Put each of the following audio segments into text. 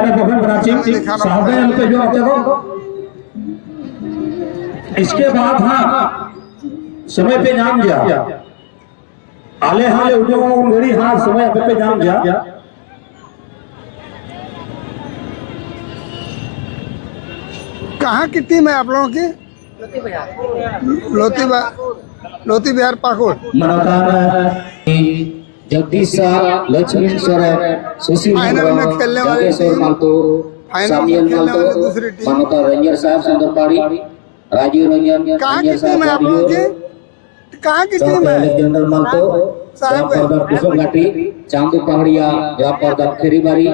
ada bukan बराची साहब पे जो आते हो इसके बाद हाँ समय पे नाम गया आले हाले उठे मेरी हाँ समय पे नाम गया कहाँ की टीम है आप लोगों की? लोती बिहार पाकुड़। जगदीश लक्ष्मी सुशील फाइनल में खेलने वाली टीम सामियल मालतो ममता रंजन साहब संदरपाड़ी राजीव रंजन कहाँ की टीम है आप लोगों की? कहाँ की टीम है? अलेक्जेंडर मालतो कुसुम घाटी चांदू पहाड़िया खेरीबारी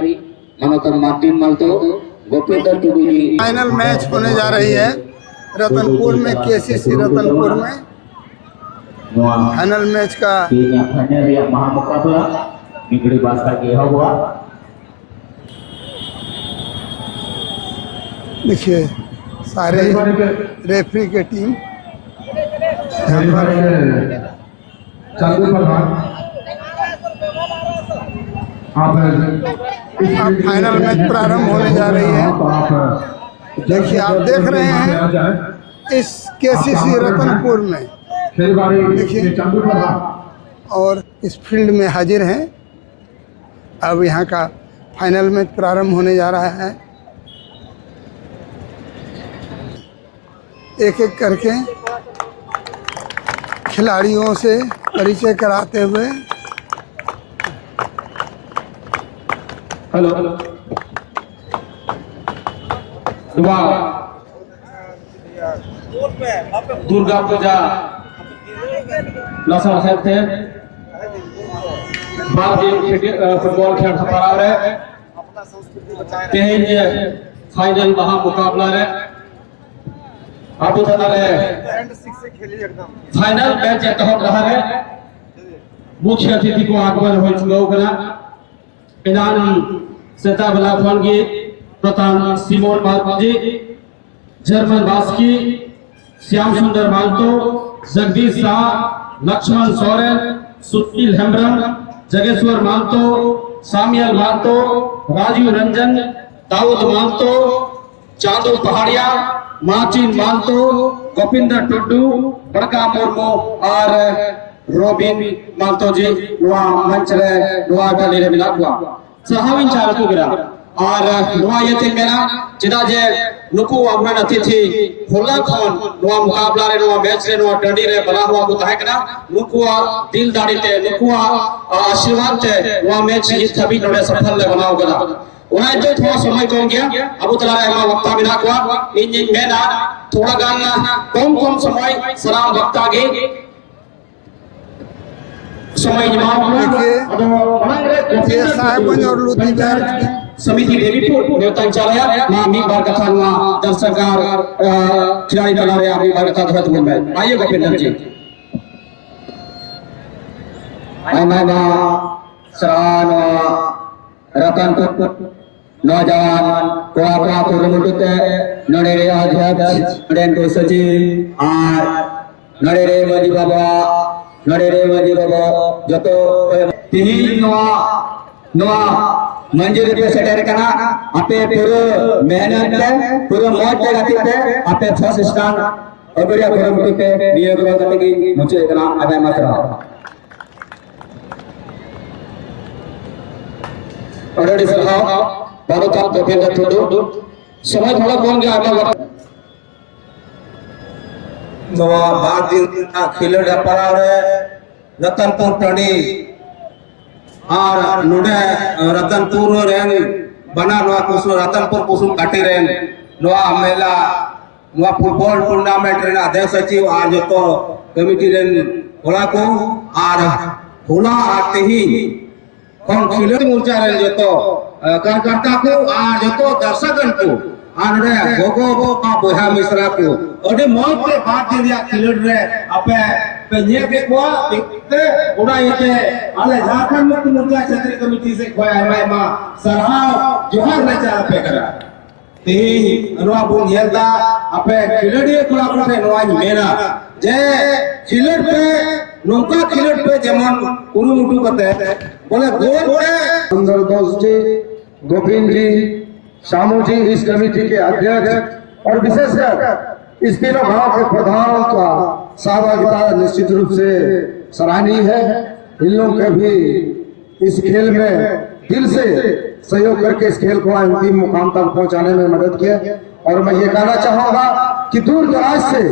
ममता मार्टिन मालतो गोपींदर टुडू जी। फाइनल मैच होने जा रही है रतनपुर में, केसीसी रतनपुर में फाइनल मैच का महामुकाबला बिगड़ी बादशाह के हुआ। देखिए सारे रेफरी के टीम फाइनल मैच प्रारंभ होने जा रही है। देखिए आप देख रहे हैं इस केसीसी रतनपुर में, देखिए और इस फील्ड में हाजिर हैं। अब यहाँ का फाइनल मैच प्रारंभ होने जा रहा है। एक एक करके खिलाड़ियों से परिचय कराते हुए हेलो दुर्गा पूजा लसन साहब थे फुटबॉल खेल खतरा रहे तेज फाइनल महामुकाबला रहे अब फाइनल मैच तहत रहा है। मुख्य अतिथि को आगमन हो चुका इनाम सेता बलाफन की प्रधान सिमोन मालजी जर्मन बास्की श्याम सुंदर मालतो जगदीश शाह लक्ष्मण सोरेन सुशील हेम्ब्रम जगेश्वर मालतो सामियल मालतो राजीव रंजन दाऊद मालतो चांदू पहाड़िया मार्टिन मालतो गोपींदर टुडू बड़का मुर्मू और रोबिन मालतो जी नुआ मंच रे नुआ डाली रे मिला हुआ सहाविन चालक गिरा और नुआ ये थे मेरा चिदा जे नुकु अमन अतिथि होला खन नुआ मुकाबला रे नुआ मैच रे नुआ डंडी रे बला हुआ को ताहे कना नुकुआ दिल दाड़ी ते नुकुआ आशीर्वाद ते नुआ मैच जीत थबी नोडे सफल ले बनाओ गला उन्हें जो थोड़ा समय कम गया अब तला रे मा वक्ता बिना को इन मेना थोड़ा गान कम समय सलाम वक्ता गे समय साहेबगंज और लोती बिहार समिति देवीपुर नेतन चालया मी बार कथा नुआ दर्शकार खिलाड़ी दला रे मी बार कथा धरत बोल में आइए गोपिंदर जी आना सरान रतनपुर नौजवान कोआ को रमुटते नडेरे अध्यक्ष नडेन सचिव और नडेरे मजी बाबा जतो तिही नवा मंजूरी पे सेटर कना आपे पूरा मेहनत पे पूरा मौज पे गति पे आपे फर्स्ट स्थान अबरिया गरम पे नियोग गति की मुझे इतना आदाय मात्रा ऑलरेडी सर हां बारो का तो फिर थोड़ा समय थोड़ा कौन गया आपका नवा बार दिन खिलड़ पड़ा रे रतनपुर टंडी और नुडे रतनपुर रेन बना नवा कुसुम रतनपुर कुसुम घाटी रेन नवा मेला नवा फुटबॉल टूर्नामेंट रेन अध्यक्ष सचिव आज जो कमिटी रेन होला को और होला आते ही कौन खिलड़ मोर्चा रेन जो कार्यकर्ता को और जो दर्शकन को आनरे गोगो का बोहा मिश्रा को ओडे मौत के बाद दिया खिलड़ रे अपे पेnye के को दिखते उड़ा ये आले झारखंड मुक्ति मोर्चा क्षेत्रीय कमेटी से खोया है मा सराव जोहार ने चाह पे करा ते नवा बुन येदा अपे खिलड़िए कोला कोले नवा मेना जे खिलड़ पे नौका खिलड़ पे जेमन कुरुमुटु करते बोले गोल पे अंदर दोस्त जी गोविंद जी शामू जी इस कमेटी के अध्यक्ष और विशेषकर इस तीनों गांव के प्रधानों का सहभागिता निश्चित रूप से सराहनीय है। इन लोगों के भी इस खेल में दिल से सहयोग करके इस खेल को अंतिम मुकाम तक पहुंचाने में मदद किया। और मैं ये कहना चाहूंगा कि दूर दराज से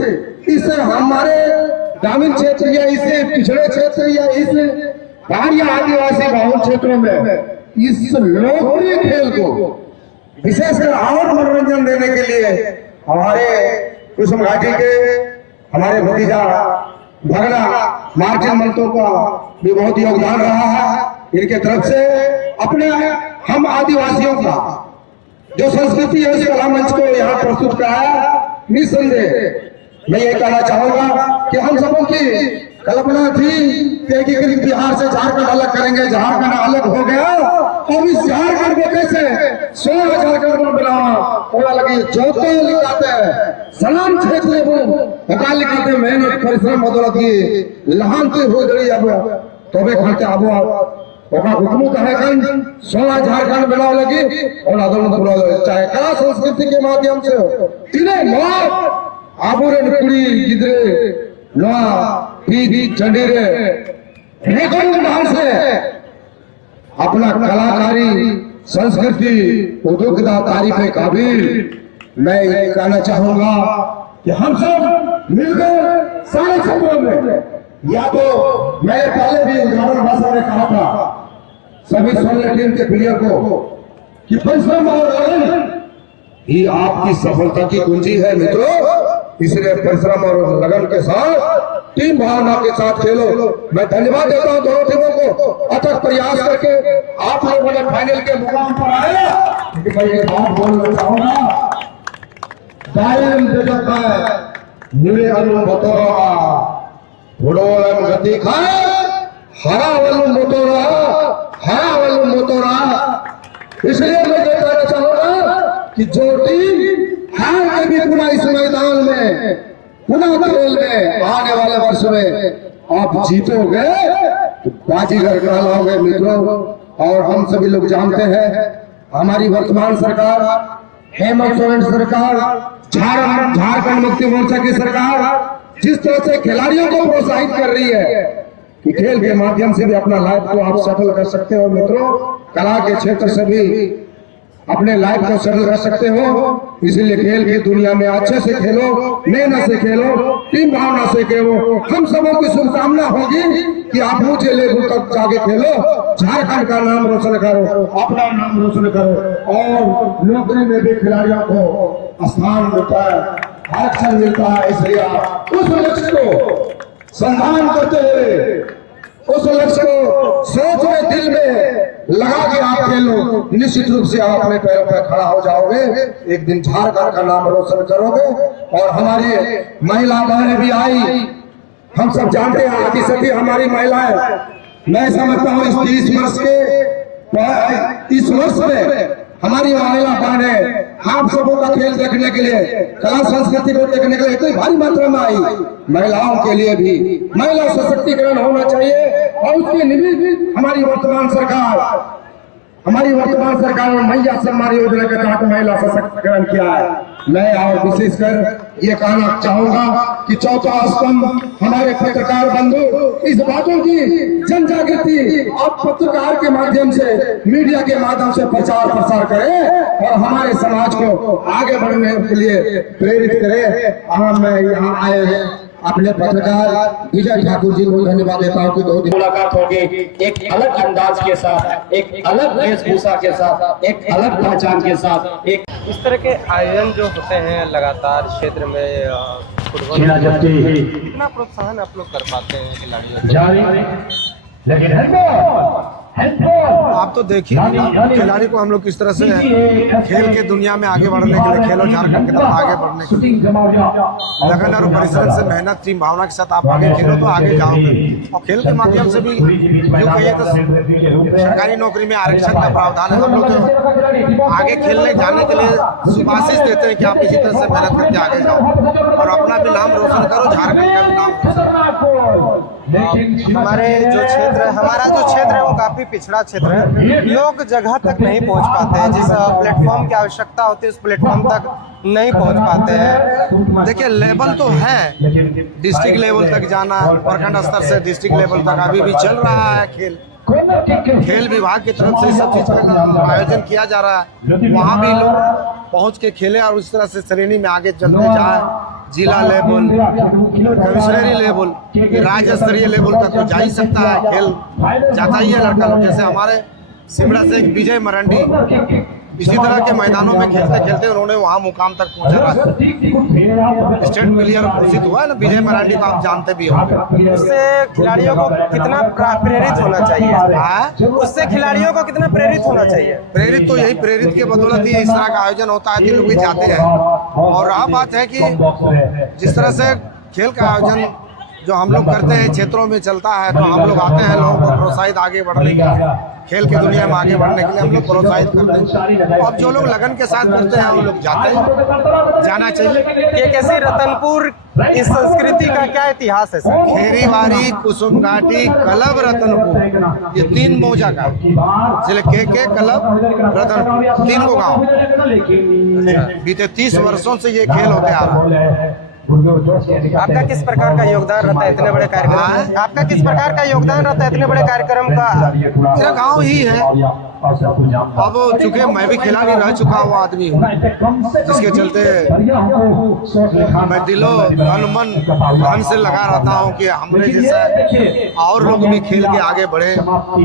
इस हमारे ग्रामीण क्षेत्र या इस पिछड़े क्षेत्र या इस पहाड़ी आदिवासी बहुल क्षेत्रों में इस लोकप्रिय खेल को विशेषकर और मनोरंजन देने के लिए हमारे कुसुम घाटी के हमारे भतीजा भगना मार्जिन मंतो का भी बहुत योगदान रहा है। इनके तरफ से अपने हम आदिवासियों का जो संस्कृति है उस कला मंच को यहाँ प्रस्तुत कराया। निस्संदेह मैं ये कहना चाहूंगा कि हम सबों की कल्पना थी कि एकीकृत बिहार से झारखंड अलग करेंगे, झारखंड अलग हो गया और इस झारखंड को कैसे 16 झारखंड बनाना बोला लगे जो तो लिखाते हैं सलाम क्षेत्र होगा लिखाते मेहनत परिश्रम बदौलत की लहानती हो गई। अब तोबे खाते अब हुक्मू कहे 16 झारखंड बनाव लगी और आंदोलन पूरा चाहे कला संस्कृति के माध्यम से तीनों मौत आबूरन कुड़ी गिदरे नवा पीदी चंडीरे ढाल से अपना कलाकारी संस्कृति उद्योगता तारीफ काबिल। मैं ये कहना चाहूंगा कि हम सब मिलकर सारे क्षेत्रों में या तो मैंने पहले भी उदाहरण भाषा में कहा था सभी 16 टीम के प्लेयर को कि परिश्रम और लगन ही आपकी सफलता की कुंजी है मित्रों। इसलिए परिश्रम और लगन के साथ टीम भावना के साथ खेलो। मैं धन्यवाद देता हूं दोनों टीमों को अथक प्रयास करके आप लोगों ने फाइनल के मुकाम पर आए। मैं ये बात बोलना चाहूंगा दायम जगत है निरे अनु बतोरा फुटबॉल गति खाए हरा वालू मोतोरा हरा वालू मोतोरा। इसलिए मैं ये कहना चाहूंगा कि जो टीम हार के भी पुनः इस मैदान में पुनः खेल में आने वाले वर्ष में आप जीतोगे तो बाजीगर कहलाओगे मित्रों। और हम सभी लोग जानते हैं हमारी वर्तमान सरकार हेमंत सोरेन सरकार झारखंड मुक्ति मोर्चा की सरकार जिस तरह से खिलाड़ियों को प्रोत्साहित कर रही है कि खेल के माध्यम से भी अपना लाइफ को आप सेटल कर सकते हो मित्रों। कला के क्षेत्र से भी अपने लाइफ को सेटल कर सकते हो। इसीलिए खेल की दुनिया में अच्छे से खेलो, मेहनत से खेलो, टीम भावना से खेलो। हम सबों की शुभकामना होगी कि आप ऊंचे लेवल तक जाके खेलो, झारखंड का नाम रोशन करो, अपना नाम रोशन करो और नौकरी में भी खिलाड़ियों को स्थान मिलता है, आरक्षण मिलता है। इसलिए आप उस लक्ष्य को संधान करते हुए उस लक्ष्य को सोच में दिल में लगा के आप खेलो, निश्चित रूप से आप अपने पैरों पर खड़ा हो जाओगे। एक दिन झारखंड का नाम रोशन करोगे। और हमारी महिला बहनें भी आई, हम सब जानते हैं आदि सभी हमारी महिलाएं। मैं समझता हूँ इस वर्ष में हमारी महिला बहनें आप सबों का खेल देखने के लिए, कला संस्कृति को देखने के लिए इतनी भारी मात्रा में आई। महिलाओं के लिए भी महिला सशक्तिकरण होना चाहिए और उसके निमित्त हमारी वर्तमान सरकार ने मैया सम्मान योजना के तहत महिला सशक्तिकरण किया है। मैं और विशेषकर ये कहना चाहूंगा कि चौथा स्तंभ हमारे पत्रकार बंधु इस बातों की जन जागृति आप पत्रकार के माध्यम से, मीडिया के माध्यम से प्रचार प्रसार करें और हमारे समाज को आगे बढ़ने के लिए प्रेरित करें। मैं यहाँ आए अपने पत्रकार विजय ठाकुर जी को धन्यवाद देता हूँ कि 2 दिन मुलाकात होगी एक अलग अंदाज के साथ, एक अलग वेशभूषा के साथ, एक अलग पहचान के साथ। एक इस तरह के आयोजन जो होते हैं लगातार क्षेत्र में फुटबॉल, कितना प्रोत्साहन आप लोग कर पाते हैं खिलाड़ियों? आप तो देखिए खिलाड़ी को हम लोग किस तरह से खेल के दुनिया में आगे बढ़ने के लिए, खेलो झारखंड की तरफ आगे बढ़ने के लिए लगन और परिश्रम से, मेहनत, टीम भावना के साथ आप आगे खेलो तो आगे जाओगे। और खेल के माध्यम से भी जो कहिए तो सरकारी नौकरी में आरक्षण का प्रावधान है। हम लोग तो आगे खेलने जाने के लिए सुभाषिष देते हैं कि आप इसी तरह से मेहनत करके आगे जाओ और अपना भी नाम रोशन करो, झारखंड का भी नाम रोशन करो। हमारे जो क्षेत्र है, हमारा जो क्षेत्र है वो काफ़ी पिछड़ा क्षेत्र है। लोग जगह तक नहीं पहुंच पाते हैं, जिस प्लेटफॉर्म की आवश्यकता होती है उस प्लेटफॉर्म तक नहीं पहुंच पाते हैं। देखिए लेवल तो है, डिस्ट्रिक्ट लेवल तक जाना, प्रखंड स्तर से डिस्ट्रिक्ट लेवल तक अभी भी चल रहा है खेल। खेल विभाग की तरफ से सब चीज़ का आयोजन किया जा रहा है, वहाँ भी लोग पहुँच के खेले और उस तरह से श्रेणी में आगे चलते जाए। जिला लेवल, कमिश्नरी लेवल, राज्य स्तरीय लेवल तक तो जा ही सकता है, खेल जाता ही है लड़का लोग। जैसे हमारे सिमरा से एक विजय मरांडी इसी तरह के मैदानों में खेलते खेलते उन्होंने वहाँ मुकाम तक पहुँचा। स्टेट प्लेयर घोषित हुआ है ना विजय मरांडी को, आप जानते भी होंगे। उससे खिलाड़ियों को कितना प्रेरित होना चाहिए? उससे खिलाड़ियों को कितना प्रेरित होना चाहिए? प्रेरित तो यही प्रेरित के बदौलत ही इस तरह का आयोजन होता है कि लोग भी जाते हैं। और रहा बात है कि जिस तरह से खेल का आयोजन जो हम लोग करते हैं क्षेत्रों में चलता है, तो हम लोग आते हैं लोगों को प्रोत्साहित आगे बढ़ने के लिए, खेल की दुनिया में आगे बढ़ने के लिए हम लोग प्रोत्साहित करते हैं। और जो लोग लगन के साथ करते हैं वो लोग जाते हैं, जाना चाहिए। ये कैसे रतनपुर इस संस्कृति का क्या इतिहास है सर? खेरीवारी, कुसुम घाटी, क्लब रतनपुर, ये 3 मौजा का जिले के क्लब रतनपुर, 3 गो गाँव। बीते 30 वर्षों से ये खेल होते आ रहा है। आपका किस प्रकार का योगदान रहता है इतने बड़े कार्यक्रम? आपका किस प्रकार का योगदान रहता है इतने बड़े कार्यक्रम का? मेरा गांव ही है। अब चूंकि मैं भी खिलाड़ी रह चुका हुआ आदमी हूँ, जिसके चलते मैं दिलो तन मन धन से लगा रहता हूँ कि हमरे जैसा और लोग भी खेल के आगे बढ़े,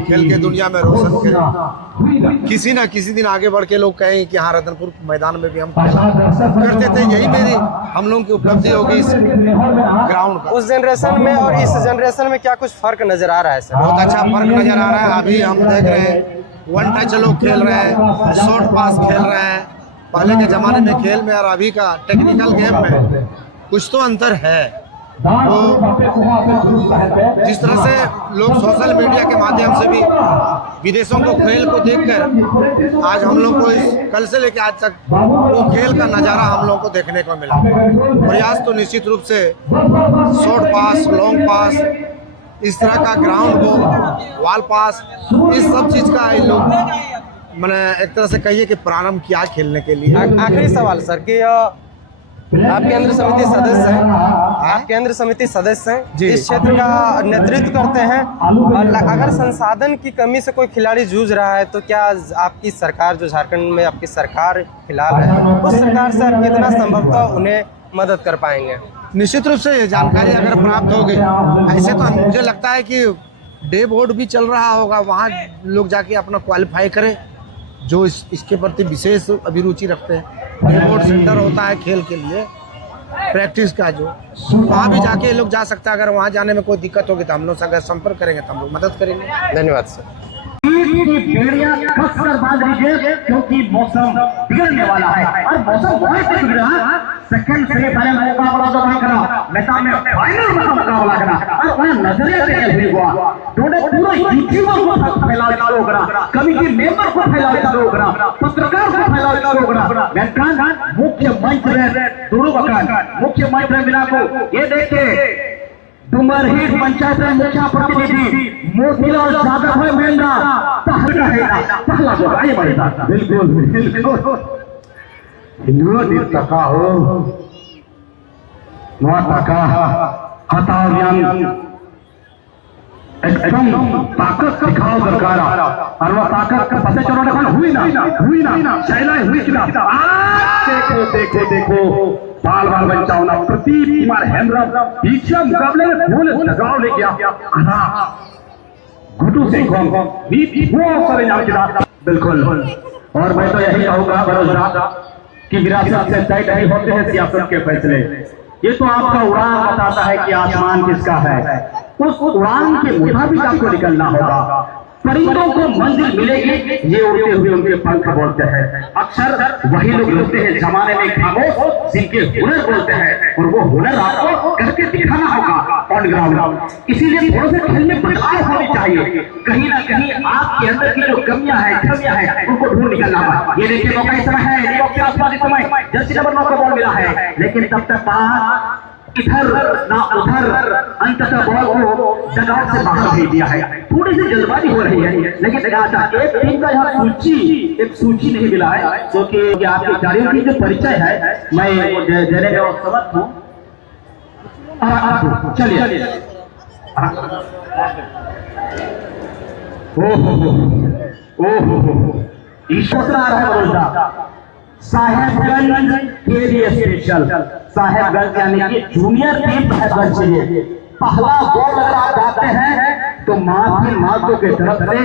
खेल के दुनिया में रोशन करें। किसी ना किसी दिन आगे बढ़ के लोग कहें कि हाँ रतनपुर मैदान में भी हम करते थे। यही मेरी हम लोगों की उपलब्धि होगी इस ग्राउंड का। उस जनरेशन में और इस जनरेशन में क्या कुछ फर्क नजर आ रहा है सर? बहुत अच्छा फर्क नजर आ रहा है। अभी हम देख रहे हैं 1 टच लोग खेल रहे हैं, शॉर्ट पास खेल रहे हैं। पहले के ज़माने में खेल में और अभी का टेक्निकल गेम में कुछ तो अंतर है। तो जिस तरह से लोग सोशल मीडिया के माध्यम से भी विदेशों को खेल को देखकर आज हम लोग को कल से लेकर आज तक वो खेल का नज़ारा हम लोग को देखने को मिला। प्रयास तो निश्चित रूप से शॉर्ट पास, लॉन्ग पास, इस तरह का ग्राउंड को वॉल पास, इस सब चीज़ का ये लोग मैंने एक तरह से कहिए कि प्रारंभ किया खेलने के लिए। आखिरी सवाल सर कि आप केंद्र समिति सदस्य हैं, आप केंद्र समिति सदस्य हैं, इस क्षेत्र का नेतृत्व करते हैं, और अगर संसाधन की कमी से कोई खिलाड़ी जूझ रहा है तो क्या आपकी सरकार, जो झारखंड में आपकी सरकार फिलहाल है, उस सरकार से आप कितना संभवतः उन्हें मदद कर पाएंगे? निश्चित रूप से जानकारी अगर प्राप्त होगी, ऐसे तो मुझे लगता है कि डे बोर्ड भी चल रहा होगा, वहाँ लोग जाके अपना क्वालिफाई करें जो इसके प्रति विशेष अभिरुचि रखते हैं। डे बोर्ड सेंटर होता है खेल के लिए प्रैक्टिस का, जो वहाँ भी जाके लोग जा सकता है। अगर वहाँ जाने में कोई दिक्कत होगी तो हम लोग से अगर संपर्क करेंगे तो हम लोग मदद करेंगे। धन्यवाद सर। बेड़ियां कसकर बांध लीजिए क्योंकि मौसम बिगड़ने वाला है और मौसम बहुत से बिगड़ा है। सेकंड सेमीफाइनल मुकाबला जो भाई करा, मैदान में फाइनल में मुकाबला करा और वहां नजरिया से खेल हुआ। दोनों पूरा यूट्यूबर को फैलाव चालू करा, कमिटी मेंबर को फैलाव चालू करा, पत्रकार को फैलाव चालू करा। मैदान मुख्य मंच में दोनों बकान मुख्य मंच में बिना को ये देखे डुमरहीट पंचायत में मुखिया प्रतिनिधि मोतीलाल यादव है महेंद्र पहला जो आए भाई साहब बिल्कुल बिल्कुल हिंदू तका हो नवा तका हताव्यान एकदम ताकत दिखाओ सरकार और वह ताकत का पता चलो देखो हुई ना शैला हुई कि देखो देखो बाल बाल बच्चा होना प्रदीप कुमार हेमरम पीछे मुकाबले में फूल लगाव ले गया घुटू से बिल्कुल। और मैं तो यही कहूँगा बड़ोदरा कि विरासत से तय नहीं होते हैं सियासत के फैसले। ये तो आपका उड़ान बताता है कि आसमान किसका है, उस उड़ान के मुताबिक आपको निकलना होगा। परिंदों को मंजिल मिलेगी, ये उड़ते हुए उनके पंख बोलते हैं। अक्सर वही लोग होते हैं जमाने में खामोश जिनके हुनर बोलते हैं, और वो हुनर आपको करके दिखाना होगा ऑन ग्राउंड। इसीलिए थोड़ा सा खेल में बदलाव होनी चाहिए। कहीं ना कहीं आपके अंदर की जो कमियां हैं उनको ढूंढ निकलना होगा। ये देखिए मौका इस समय है, के आसपास इस समय जर्सी नंबर 9 का बॉल मिला है, लेकिन तब तक बाहर इधर ना उधर, अंततः बॉल को डगआउट से बाहर भेज दिया है। थोड़ी सी जल्दबाजी हो रही है, लेकिन एक टीम का यहाँ एक सूची नहीं मिला है, जो कि आपके खिलाड़ियों की जो परिचय है मैं देने का समर्थ हूँ। चलिए ईश्वर आ रहा है रोजगार साहेबगंज के लिए स्पेशल, साहेबगंज यानी कि जूनियर टीम साहेबगंज चाहिए। पहला गोल अगर आप डालते हैं तो माफी मार्गों की तरफ से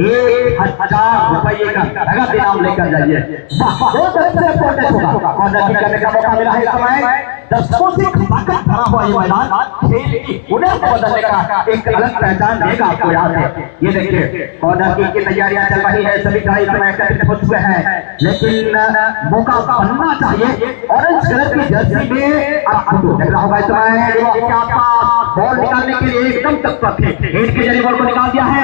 1000 रुपये का नगद इनाम लेकर जाइए। दो तरफ से प्रोटेस्ट होगा और नतीजा करने का मौका मिला है। समय दर्शकों से ताकत भरा हुआ ये मैदान खेल की हुनर को बदलने का एक अलग पहचान देगा आपको याद है। ये देखिए कॉर्नर की तैयारियां चल रही है, सभी खिलाड़ी समय एकत्रित हो चुके हैं, लेकिन मौका बनना चाहिए। ऑरेंज कलर की जर्सी में आपको देख रहा होगा इस समय क्या बॉल निकालने के लिए एकदम तत्पर थे, हेड के जरिए बॉल को निकाल दिया है।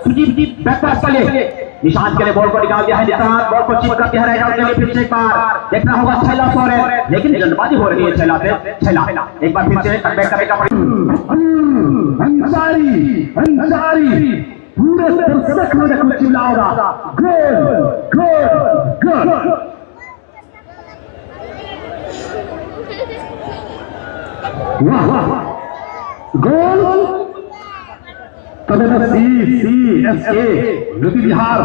सुजीत बैकपास के लिए निशांत के लिए बॉल को निकाल दिया है। निशांत बॉल को चिप करते हैं, राइट आउट के लिए फिर से एक बार देखना होगा छैला सोरेन, लेकिन जल्दबाजी हो रही है छैला से। छैला एक बार फिर से कटबैक करने का अंसारी पूरे दर्शक में देखो चिल्ला होगा गोल गोल गोल। वाह वाह गोल। CCSA नदी बिहार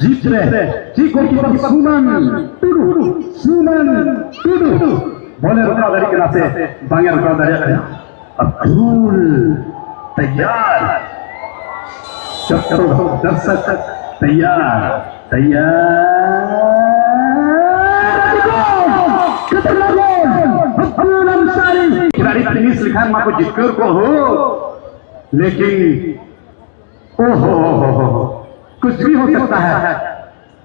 जीत रहे जी। गोलकीपर सुमन टुडू बोले रुद्राधारी के नाते बांगे रुद्राधारी तैयार। दर्शक तैयार खिलाड़ी फिनिश लिखा मां को जितकर को हो, लेकिन ओहो कुछ भी हो सकता है,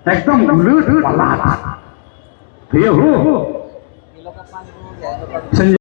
एकदम लूट वाला ये हो।